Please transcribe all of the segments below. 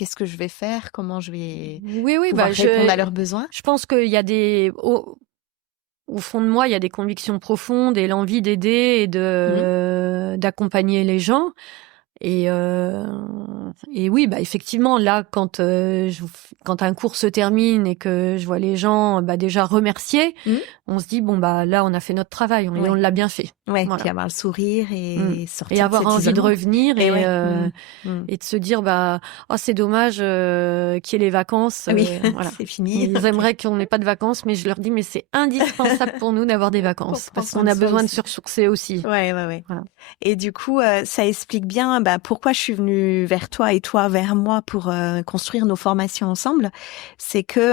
qu'est-ce que je vais faire, comment je vais Oui, pouvoir répondre à leurs besoins. je pense qu'il y a au fond de moi, il y a des convictions profondes et l'envie d'aider et Mmh. d'accompagner les gens. Et oui, bah effectivement, là, quand un cours se termine et que je vois les gens, bah déjà remercier, Mmh. on se dit bon bah là, on a fait notre travail et on Ouais. l'a bien fait. Ouais, puis Voilà. avoir le sourire Mm. et Et sortir de avoir cet envie de isolement. revenir Et ouais. Mmh. et de se dire bah oh c'est dommage qu'il y ait les vacances. Oui, Voilà. c'est fini. Ils OK. aimeraient qu'on n'ait pas de vacances, mais je leur dis mais c'est indispensable pour nous d'avoir des Pour vacances prendre parce soin qu'on de a soi besoin de aussi. se ressourcer aussi. Ouais, ouais, ouais. Voilà. Et du coup, ça explique bien pourquoi je suis venue vers toi et toi vers moi pour construire nos formations ensemble. C'est que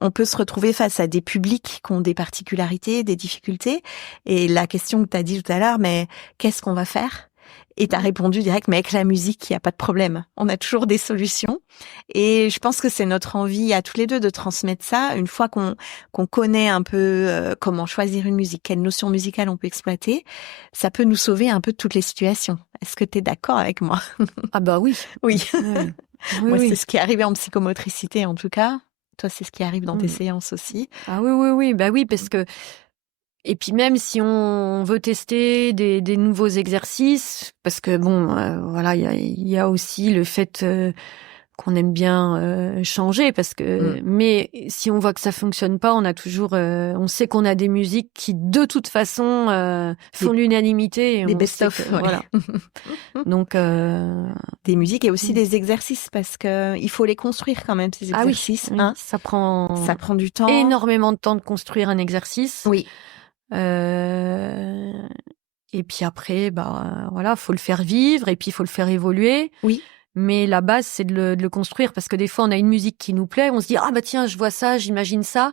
on peut se retrouver face à des publics qui ont des particularités, des difficultés. Et la question que tu as dit tout à l'heure, mais qu'est-ce qu'on va faire? Et tu as répondu direct, mais avec la musique, il n'y a pas de problème. On a toujours des solutions. Et je pense que c'est notre envie à tous les deux de transmettre ça. Une fois qu'on connaît un peu comment choisir une musique, quelle notion musicale on peut exploiter, ça peut nous sauver un peu de toutes les situations. Est-ce que tu es d'accord avec moi? Ah bah oui. Oui. Ouais. Oui, Moi, c'est oui. ce qui est arrivé en psychomotricité, en tout cas. Toi, c'est ce qui arrive dans tes Mm. séances aussi. Ah oui, oui, oui. Bah oui, parce que et puis même si on veut tester des nouveaux exercices, parce que bon, voilà, il y a aussi le fait qu'on aime bien changer, parce Mm. que mais si on voit que ça fonctionne pas, on a toujours, on sait qu'on a des musiques qui de toute façon Des, font l'unanimité et des on sait que best-of, ouais. voilà. Donc Des musiques et aussi des exercices parce que il faut les construire quand même, ces ah oui, exercices, oui, hein. ça prend Ça prend du temps. énormément de temps de construire un exercice. Oui. Euh, Et puis après, bah voilà, faut le faire vivre et puis il faut le faire évoluer. Oui. Mais la base, c'est de le construire parce que des fois, on a une musique qui nous plaît, on se dit ah bah tiens, je vois ça, j'imagine ça,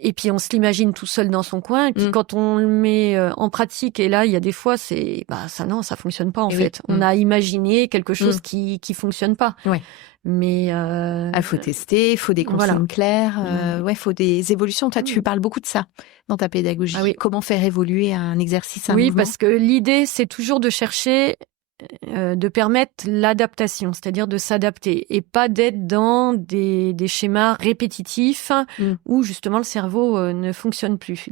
et puis on se l'imagine tout seul dans son coin. Et puis Mm. quand on le met en pratique, et là, il y a des fois, c'est bah ça non, ça fonctionne pas en Et oui. fait. On a imaginé quelque chose qui fonctionne pas. Ouais. Mais Ah, faut tester, faut des voilà. consignes claires, ouais, faut des évolutions. Toi, tu Mm. parles beaucoup de ça dans ta Ah pédagogie. oui. Comment faire évoluer un exercice, un Oui, mouvement? parce que l'idée, c'est toujours de chercher de permettre l'adaptation, c'est-à-dire de s'adapter et pas d'être dans des schémas répétitifs Mm. où justement le cerveau ne fonctionne plus.